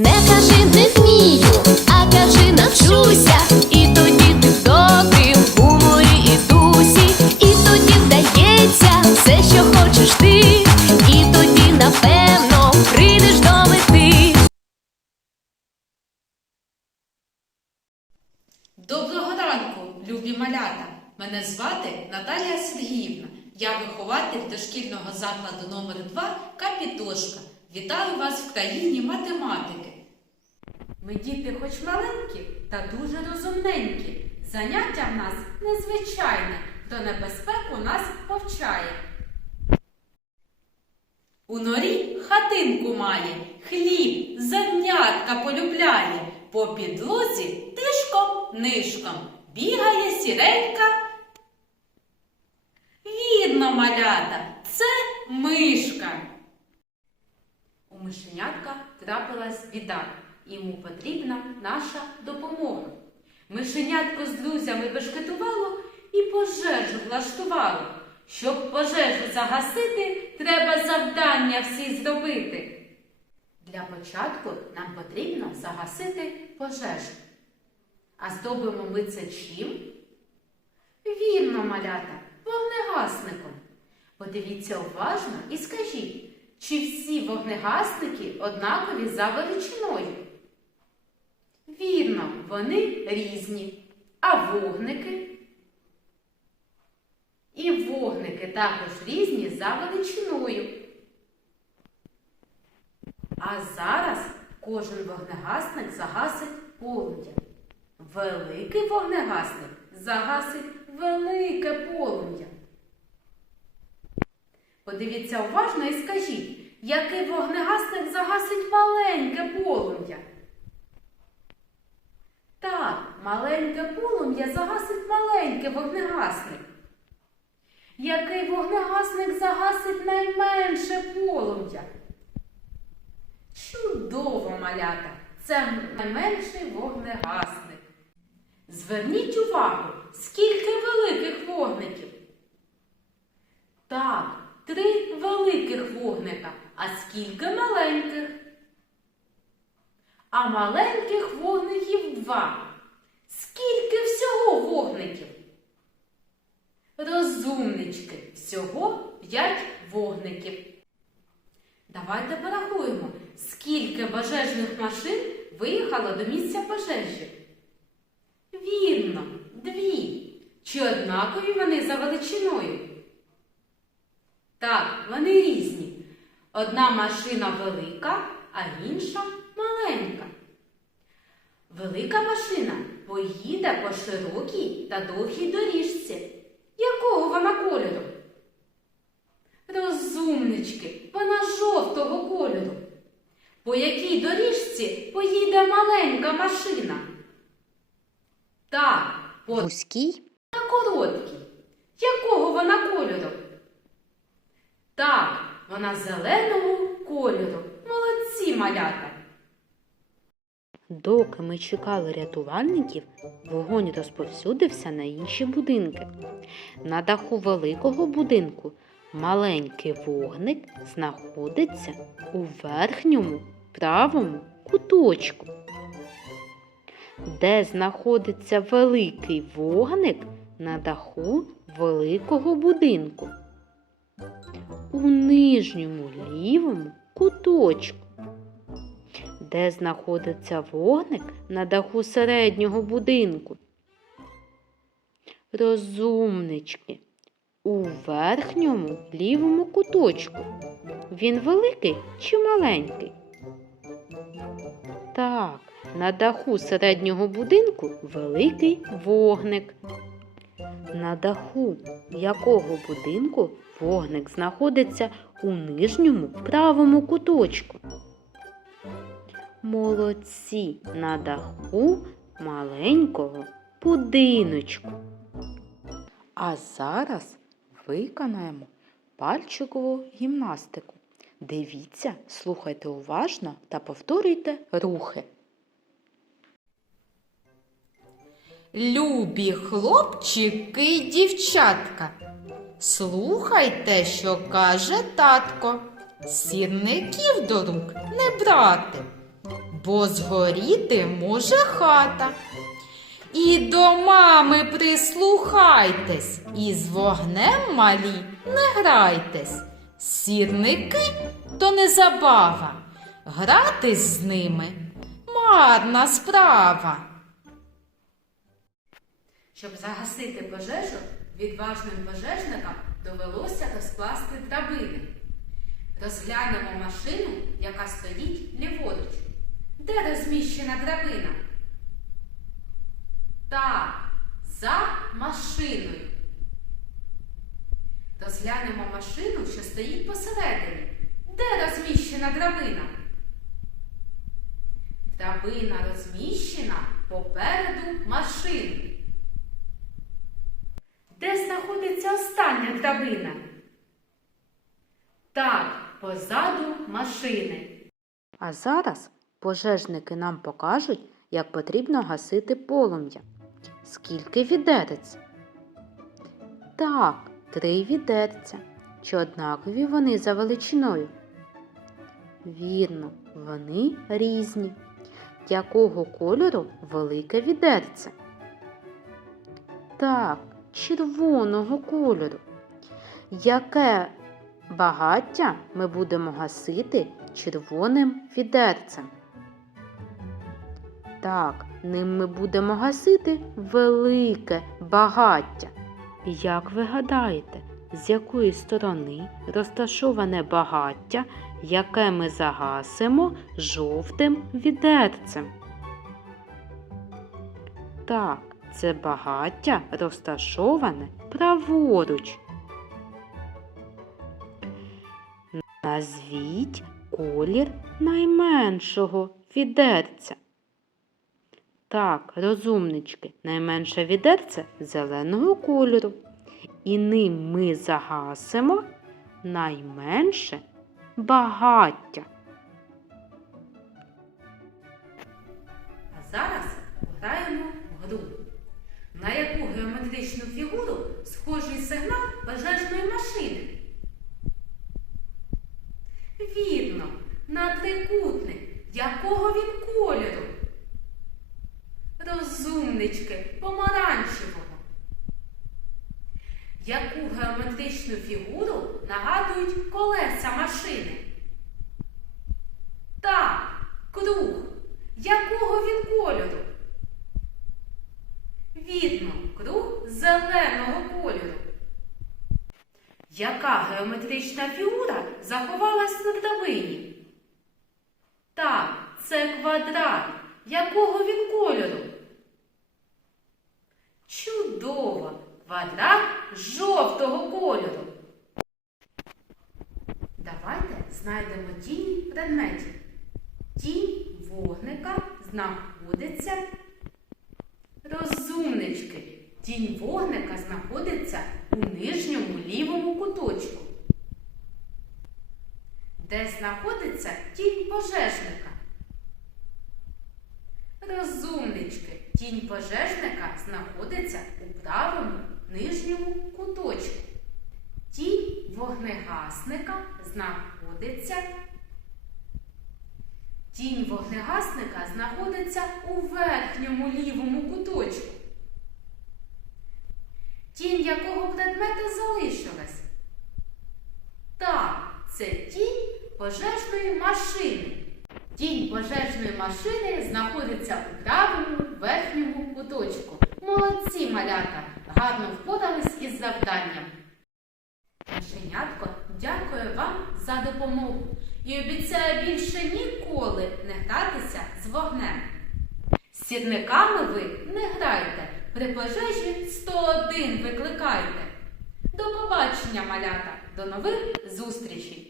Не кажи не вмію, а кажи навчуся. І тоді ти в добрім гуморі і дусі, і тоді вдається все, що хочеш ти, і тоді напевно прийдеш до мети. Доброго ранку, любі малята! Мене звати Наталія Сергіївна. Я вихователь дошкільного закладу номер 2 Капітошка. Вітаю вас в країні математики. Ми діти хоч маленькі та дуже розумненькі. Заняття в нас незвичайне, до небезпеку нас повчає. У норі хатинку має, хліб, зернятка полюбляє, по підлозі тишком нишком бігає сіренька. Вірно, малята, це мишка. У мишенятка трапилась біда, йому потрібна наша допомога. Мишенятко з друзями бешкетувало і пожежу влаштувало. Щоб пожежу загасити, треба завдання всі зробити. Для початку нам потрібно загасити пожежу. А зробимо ми це чим? Вірно, малята, вогнегасником. Подивіться уважно і скажіть, чи всі вогнегасники однакові за величиною? Вірно, вони різні. А вогники? І вогники також різні за величиною. А зараз кожен вогнегасник загасить полум'я. Великий вогнегасник загасить велике полум'я. Подивіться уважно і скажіть, який вогнегасник загасить маленьке полум'я? Так, маленьке полум'я загасить маленький вогнегасник. Який вогнегасник загасить найменше полум'я? Чудово, малята! Це найменший вогнегасник. Зверніть увагу, скільки великих вогників. Так, три великих вогника, а скільки маленьких? А вогників два. Скільки всього вогників? Розумнички, всього п'ять вогників. Давайте порахуємо, скільки пожежних машин виїхало до місця пожежі. Вірно, дві. Чи однакові вони за величиною? Так, вони різні. Одна машина велика, а інша маленька. Велика машина поїде по широкій та довгій доріжці. Якого вона кольору? Розумнички, вона жовтого кольору. По якій доріжці поїде маленька машина? Так, по Вузький, на короткій. Якого вона кольору? Так, вона зеленого кольору. Молодці малята. Доки ми чекали рятувальників, вогонь розповсюдився на інші будинки. На даху великого будинку маленький вогник знаходиться у верхньому правому куточку. Де знаходиться великий вогник на даху великого будинку? У нижньому лівому куточку. Де знаходиться вогник на даху середнього будинку? Розумнички. У верхньому лівому куточку. Він великий чи маленький? Так, на даху середнього будинку великий вогник. На даху якого будинку вогник знаходиться у нижньому правому куточку? Молодці на даху маленького будиночку. А зараз виконаємо пальчикову гімнастику. Дивіться, слухайте уважно та повторюйте рухи. Любі хлопчики й дівчатка, слухайте, що каже татко. Сірників до рук не брати, бо згоріти може хата. І до мами прислухайтесь, і з вогнем малі не грайтесь. Сірники то не забава, гратись з ними марна справа. Щоб загасити пожежу, відважним пожежникам довелося розкласти драбини. Розглянемо машину, яка стоїть ліворуч. Де розміщена драбина? Так, за машиною. Розглянемо машину, що стоїть посередині. Де розміщена драбина? Драбина розміщена попереду машини. Де знаходиться остання драбина? Так, позаду машини. А зараз пожежники нам покажуть, як потрібно гасити полум'я. Скільки відерець? Так, три відерця. Чи однакові вони за величиною? Вірно, вони різні. Якого кольору велике відерце? Так, червоного кольору. Яке багаття ми будемо гасити червоним відерцем? Так, ним ми будемо гасити велике багаття. Як ви гадаєте, з якої сторони розташоване багаття, яке ми загасимо жовтим відерцем? Так, це багаття розташоване праворуч. Назвіть колір найменшого відерця. Так, розумнички, найменше відерце зеленого кольору. І ним ми загасимо найменше багаття. А зараз граємо гру. На яку геометричну фігуру схожий сигнал пожежної машини? Вірно, на трикутник. Якого він кольору? Розумнички, помаранчевого. Яку геометричну фігуру нагадують колеса машини? Так, круг. Якого він кольору? Відно, круг зеленого кольору. Яка геометрична фігура заховалась на драбині? Так, це квадрат. Якого він кольору? Чудово! Квадрат жовтого кольору. Давайте знайдемо тіні предметів. Тінь вогника знаходиться. Розумнички. Тінь вогника знаходиться у нижньому лівому куточку. Де знаходиться тінь пожежника? Розумнички. Тінь пожежника знаходиться у правому нижньому куточку. Тінь вогнегасника знаходиться. Тінь вогнегасника знаходиться у верхньому лівому куточку. Тінь якого предмета залишилась? Так, це тінь пожежної машини. Тінь пожежної машини знаходиться у правому верхньому куточку. Молодці, малята! Гарно впорались із завданням. Мишенятко дякую вам за допомогу і обіцяю більше ніколи не гратися з вогнем. З сірниками ви не грайте, при пожежі 101 викликайте. До побачення, малята, до нових зустрічей!